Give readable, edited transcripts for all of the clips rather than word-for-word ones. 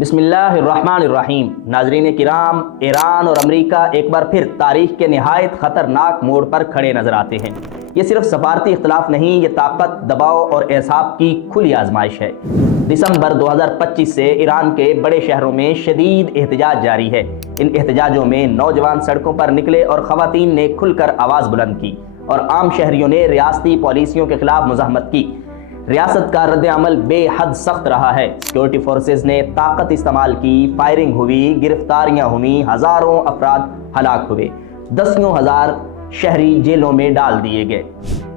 بسم اللہ الرحمن الرحیم۔ ناظرین کرام، ایران اور امریکہ ایک بار پھر تاریخ کے نہایت خطرناک موڑ پر کھڑے نظر آتے ہیں۔ یہ صرف سفارتی اختلاف نہیں، یہ طاقت، دباؤ اور اعصاب کی کھلی آزمائش ہے۔ دسمبر 2025 سے ایران کے بڑے شہروں میں شدید احتجاج جاری ہے۔ ان احتجاجوں میں نوجوان سڑکوں پر نکلے اور خواتین نے کھل کر آواز بلند کی اور عام شہریوں نے ریاستی پالیسیوں کے خلاف مزاحمت کی۔ ریاست کا رد عمل بے حد سخت رہا ہے۔ سیکورٹی فورسز نے طاقت استعمال کی، فائرنگ ہوئی، گرفتاریاں ہوئیں، ہزاروں افراد ہلاک ہوئے، دسیوں ہزار شہری جیلوں میں ڈال دیے گئے۔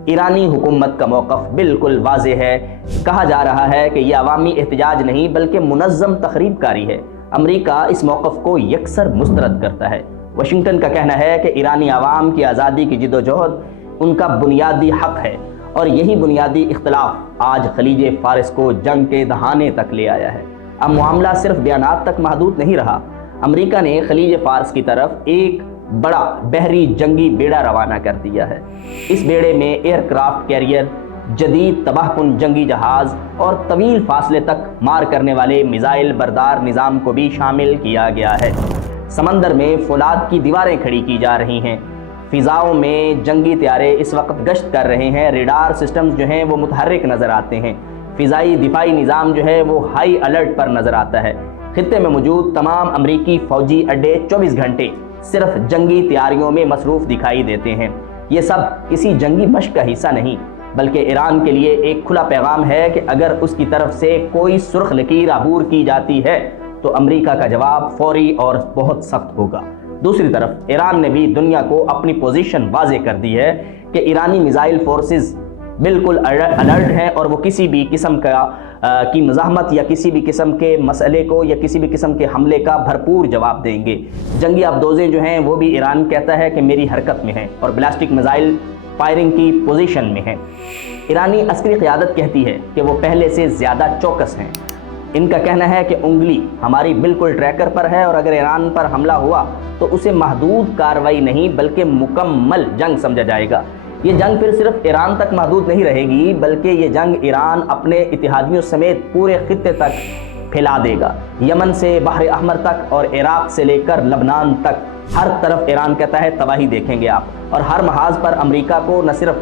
ایرانی حکومت کا موقف بالکل واضح ہے۔ کہا جا رہا ہے کہ یہ عوامی احتجاج نہیں بلکہ منظم تخریب کاری ہے۔ امریکہ اس موقف کو یکسر مسترد کرتا ہے۔ واشنگٹن کا کہنا ہے کہ ایرانی عوام کی آزادی کی جدوجہد ان کا بنیادی حق ہے، اور یہی بنیادی اختلاف آج خلیج فارس کو جنگ کے دہانے تک لے آیا ہے۔ اب معاملہ صرف بیانات تک محدود نہیں رہا۔ امریکہ نے خلیج فارس کی طرف ایک بڑا بحری جنگی بیڑا روانہ کر دیا ہے۔ اس بیڑے میں ایئر کرافٹ کیریئر، جدید تباہ کن جنگی جہاز اور طویل فاصلے تک مار کرنے والے میزائل بردار نظام کو بھی شامل کیا گیا ہے۔ سمندر میں فولاد کی دیواریں کھڑی کی جا رہی ہیں۔ فضاؤں میں جنگی طیارے اس وقت گشت کر رہے ہیں۔ ریڈار سسٹمز جو ہیں وہ متحرک نظر آتے ہیں۔ فضائی دفاعی نظام جو ہے وہ ہائی الرٹ پر نظر آتا ہے۔ خطے میں موجود تمام امریکی فوجی اڈے 24 گھنٹے صرف جنگی تیاریوں میں مصروف دکھائی دیتے ہیں۔ یہ سب کسی جنگی مشق کا حصہ نہیں بلکہ ایران کے لیے ایک کھلا پیغام ہے کہ اگر اس کی طرف سے کوئی سرخ لکیر عبور کی جاتی ہے تو امریکہ کا جواب فوری اور بہت سخت ہوگا۔ دوسری طرف ایران نے بھی دنیا کو اپنی پوزیشن واضح کر دی ہے کہ ایرانی میزائل فورسز بالکل الرٹ ہیں اور وہ کسی بھی قسم کی مزاحمت یا کسی بھی قسم کے مسئلے کو یا کسی بھی قسم کے حملے کا بھرپور جواب دیں گے۔ جنگی افدوزیں جو ہیں وہ بھی ایران کہتا ہے کہ میری حرکت میں ہیں اور بلاسٹک میزائل فائرنگ کی پوزیشن میں ہیں۔ ایرانی عسکری قیادت کہتی ہے کہ وہ پہلے سے زیادہ چوکس ہیں۔ ان کا کہنا ہے کہ انگلی ہماری بالکل ٹریکر پر ہے اور اگر ایران پر حملہ ہوا تو اسے محدود کارروائی نہیں بلکہ مکمل جنگ سمجھا جائے گا۔ یہ جنگ پھر صرف ایران تک محدود نہیں رہے گی بلکہ یہ جنگ ایران اپنے اتحادیوں سمیت پورے خطے تک پھیلا دے گا۔ یمن سے بحر احمر تک اور عراق سے لے کر لبنان تک ہر طرف ایران کہتا ہے تباہی دیکھیں گے آپ، اور ہر محاذ پر امریکہ کو نہ صرف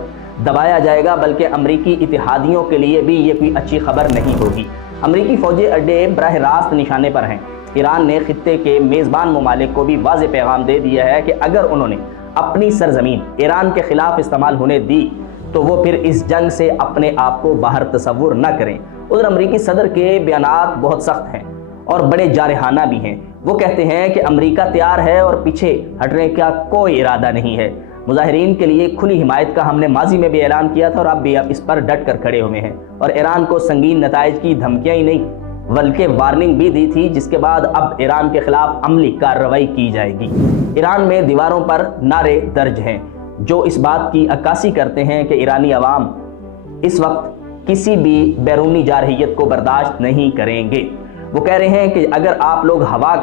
دبایا جائے گا بلکہ امریکی اتحادیوں کے لیے بھی یہ کوئی اچھی خبر نہیں ہوگی۔ امریکی فوجی اڈے براہ راست نشانے پر ہیں۔ ایران نے خطے کے میزبان ممالک کو بھی واضح پیغام دے دیا ہے کہ اگر انہوں نے اپنی سرزمین ایران کے خلاف استعمال ہونے دی تو وہ پھر اس جنگ سے اپنے آپ کو باہر تصور نہ کریں۔ ادھر امریکی صدر کے بیانات بہت سخت ہیں اور بڑے جارحانہ بھی ہیں۔ وہ کہتے ہیں کہ امریکہ تیار ہے اور پیچھے ہٹنے کا کوئی ارادہ نہیں ہے۔ مظاہرین کے لیے کھلی حمایت کا ہم نے ماضی میں بھی اعلان کیا تھا اور اب بھی اس پر ڈٹ کر کھڑے ہوئے ہیں، اور ایران کو سنگین نتائج کی دھمکیاں ہی نہیں بلکہ وارننگ بھی دی تھی، جس کے بعد اب ایران کے خلاف عملی کارروائی کی جائے گی۔ ایران میں دیواروں پر نعرے درج ہیں جو اس بات کی عکاسی کرتے ہیں کہ ایرانی عوام اس وقت کسی بھی بیرونی جارحیت کو برداشت نہیں کریں گے۔ وہ کہہ رہے ہیں کہ اگر آپ لوگ ہوا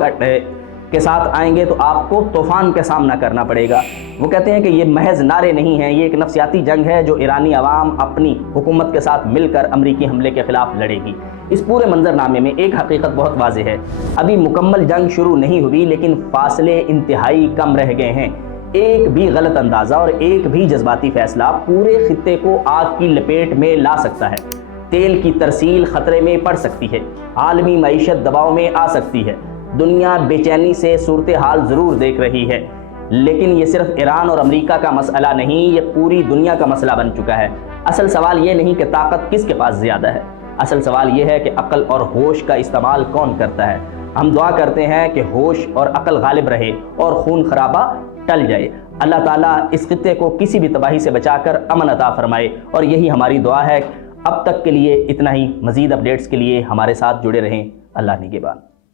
کے ساتھ آئیں گے تو آپ کو طوفان کا سامنا کرنا پڑے گا۔ وہ کہتے ہیں کہ یہ محض نعرے نہیں ہیں، یہ ایک نفسیاتی جنگ ہے جو ایرانی عوام اپنی حکومت کے ساتھ مل کر امریکی حملے کے خلاف لڑے گی۔ اس پورے منظرنامے میں ایک حقیقت بہت واضح ہے، ابھی مکمل جنگ شروع نہیں ہوئی لیکن فاصلے انتہائی کم رہ گئے ہیں۔ ایک بھی غلط اندازہ اور ایک بھی جذباتی فیصلہ پورے خطے کو آگ کی لپیٹ میں لا سکتا ہے۔ تیل کی ترسیل خطرے میں پڑ سکتی ہے، عالمی معیشت دباؤ میں آ سکتی ہے۔ دنیا بے چینی سے صورتحال ضرور دیکھ رہی ہے، لیکن یہ صرف ایران اور امریکہ کا مسئلہ نہیں، یہ پوری دنیا کا مسئلہ بن چکا ہے۔ اصل سوال یہ نہیں کہ طاقت کس کے پاس زیادہ ہے، اصل سوال یہ ہے کہ عقل اور ہوش کا استعمال کون کرتا ہے۔ ہم دعا کرتے ہیں کہ ہوش اور عقل غالب رہے اور خون خرابہ ٹل جائے۔ اللہ تعالیٰ اس خطے کو کسی بھی تباہی سے بچا کر امن عطا فرمائے، اور یہی ہماری دعا ہے۔ اب تک کے لیے اتنا ہی، مزید اپڈیٹس کے لیے ہمارے ساتھ جڑے رہیں۔ اللہ نگہبان۔